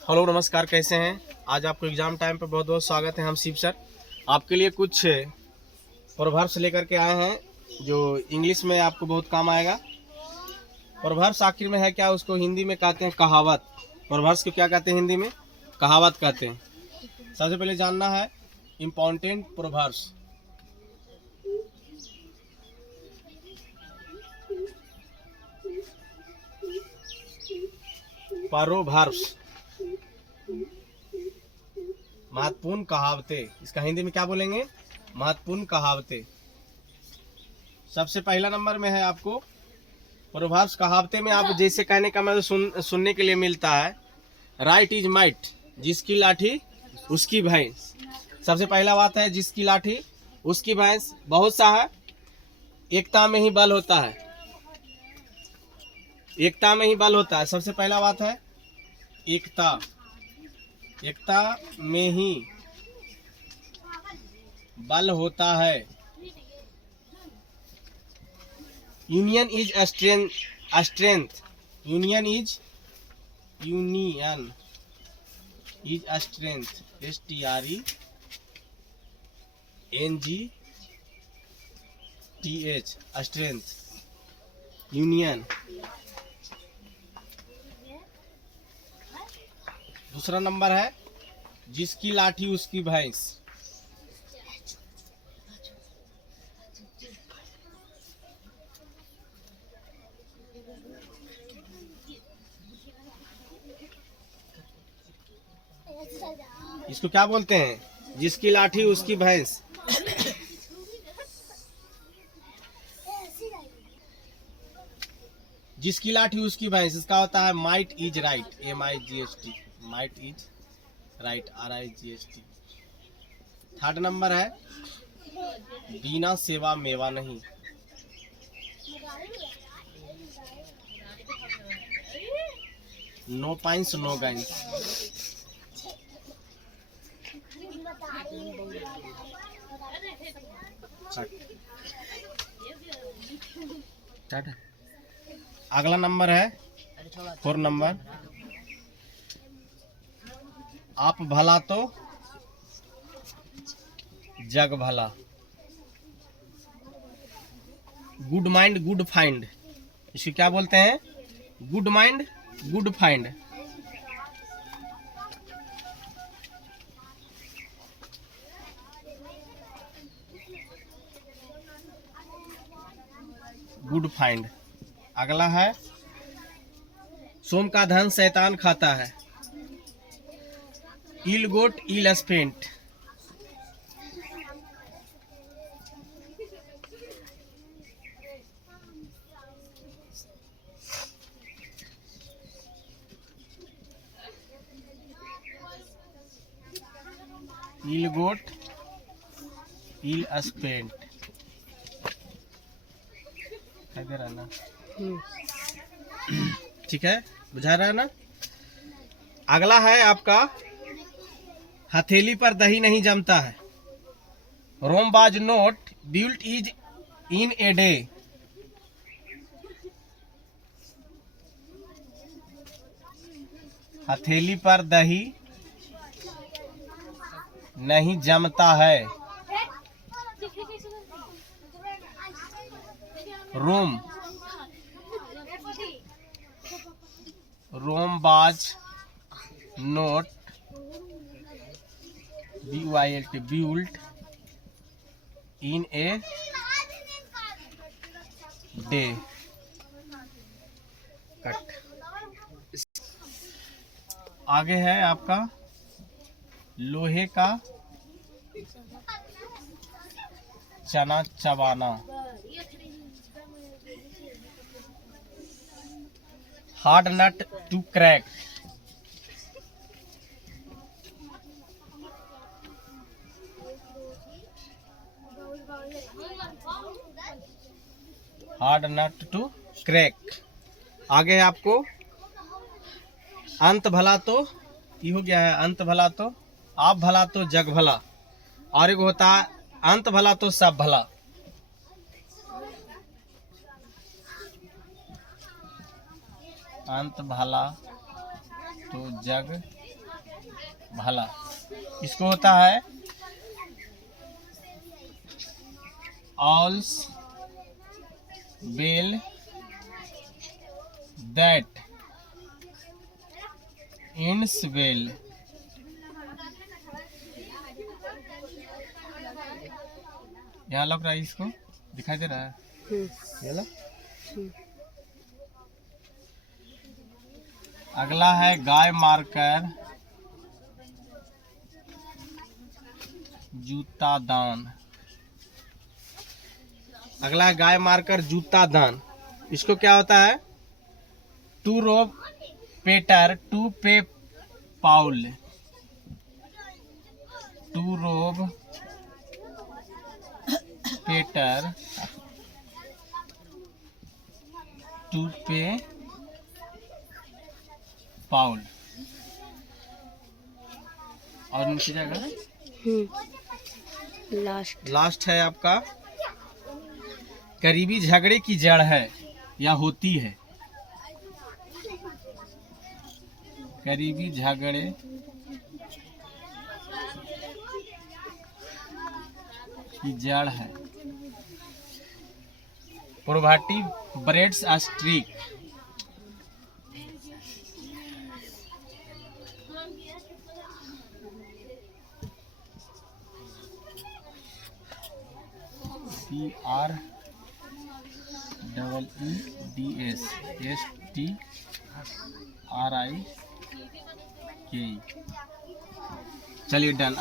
Hello नमस्कार, कैसे हैं। आज आपको एग्ज़ाम टाइम पर बहुत बहुत स्वागत है। हम शिव सर आपके लिए कुछ प्रोवर्ब्स लेकर के आए हैं जो इंग्लिश में आपको बहुत काम आएगा। प्रोवर्ब्स आखिर में है क्या, उसको हिंदी में कहते हैं कहावत। प्रोवर्ब्स को क्या कहते हैं हिंदी में? कहावत कहते हैं। सबसे पहले जानना है इम्पोर्टेंट प्रोवर्ब्स। प्रोवर्ब्स महत्वपूर्ण कहावतें। इसका हिंदी में क्या बोलेंगे? महत्वपूर्ण कहावतें। सबसे पहला नंबर में है आपको प्रोवर्ब्स कहावते में। आप जैसे कहने का मतलब सुनने के लिए मिलता है, राइट इज माइट, जिसकी लाठी उसकी भैंस। सबसे पहला बात है जिसकी लाठी उसकी भैंस। बहुत सा है, एकता में ही बल होता है, एकता में ही बल होता है। सबसे पहला बात है एकता, एकता में ही बल होता है। Union is strength, strength. Union is strength, STRENGTH, strength, union. दूसरा नंबर है जिसकी लाठी उसकी भैंस। इसको क्या बोलते हैं? जिसकी लाठी उसकी भैंस। जिसकी लाठी उसकी भैंस, इसका होता है might is right, MIGHT, might is right, RIGHT। Third number है बिना सेवा मेवा नहीं। No pains no gains. अगला नंबर है 4 नंबर, आप भला तो जग भला। Good mind good find. इसे क्या बोलते हैं? Good mind good find. Good find. अगला है सोम का धन शैतान खाता है। इल गोट इल स्पेंट। इल गोट इल स्पेंट। दे रहा ना? ठीक है, बुझा रहा है ना? अगला है आपका हथेली पर दही नहीं जमता है। Rome was not built is in a day. हथेली पर दही नहीं जमता है। Rome was not built in a day। Cut. आगे है आपका लोहे का चना चबाना। Hard nut to crack. Hard nut to crack. आगे है आपको अंत भला तो, ये हो गया है अंत भला तो, आप भला तो जग भला। और एक होता है अंत भला तो सब भला। अंत भला तो जग भाला। इसको होता है ऑल्स बेल दैट इंड्स वेल। यहाँ लग रहा है, इसको दिखाई दे रहा है ये लो। अगला है गाय मारकर जूता दान। अगला है गाय मारकर जूता दान। इसको क्या होता है? टू रोब पेटर टू पे पाउल। टू रोब पेटर टू पे पाउल। और नीचे जगह लास्ट है आपका करीबी झगड़े की जड़ है या होती है। करीबी झगड़े की जड़ है। प्रोवर्टी ब्रेड्स अ स्ट्रीक। PREEDSSTRIK। चलिए डन।